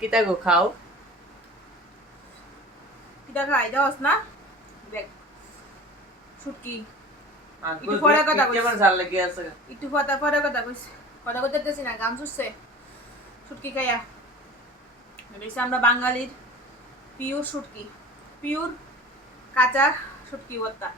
কিতা গো খাও? কিটা খাই? দাওস না? দেখ শুটকি আঙ্কু একটু পরে কথা কেমন লেগে আছে। একটু কথা পরে কথা কইছি কথা কইতে না গাম চুষছে শুটকি খাইয়া বেশি আমরা বাঙালির পিওর শুটকি পিওর কাঁচা শুটকি ভর্তা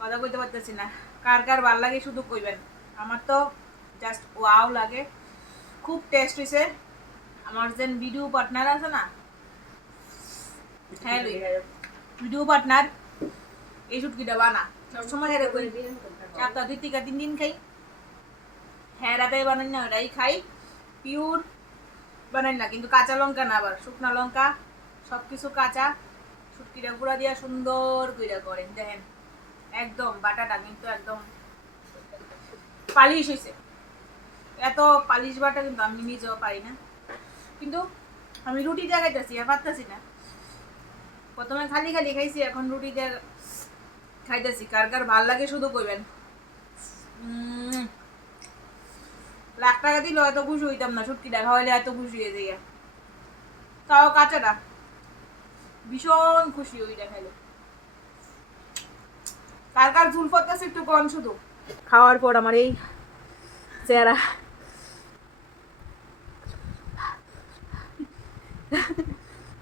কথা কইতে পারতেছি না। কার কার ভালো লাগে শুধু কইবেন। আমার তো জাস্ট ওয়াও লাগে। খুব টেস্ট হয়েছে আমার যে ভিডিও পার্টনার আছে না? হ্যাঁ ভিডিও পার্টনার এই শুটকিটা বানা। সবসময় হেরে করি। সপ্তাহ দুই থেকে তিন দিন খাই। হ্যাঁ রাতে বানাই না ওটাই খাই। পিওর বানাই না কিন্তু কাঁচা লঙ্কা না আবার। শুকনা লঙ্কা সব কিছু কাঁচা। শুটকিটা গুঁড়া দিয়া সুন্দর কইরা করেন দেখেন। একদম বাটাটা কিন্তু একদম পালিশ হয়েছে এত পালিশ বাটা কিন্তু আমি নিজেও পারি না। কিন্তু আমি রুটি দিয়ে খাইতেছি আর পারতেছি না। প্রথমে খালি খালি খাইছি, এখন রুটি দিয়ে খাইতেছি। কার কার ভালো লাগে শুধু কইবেন। লাখ টাকা দিলে, এত খুশি হইতাম না ছুটকিটা খাওয়াইলে এত খুশি হয়ে যাইয়া। তাও কাঁচাটা। ভীষণ খুশি ওইটা খাইলে। কার কার ঝুল পড়তেছে একটু কম শুধু। খাওয়ার পর আমার এই চেহারা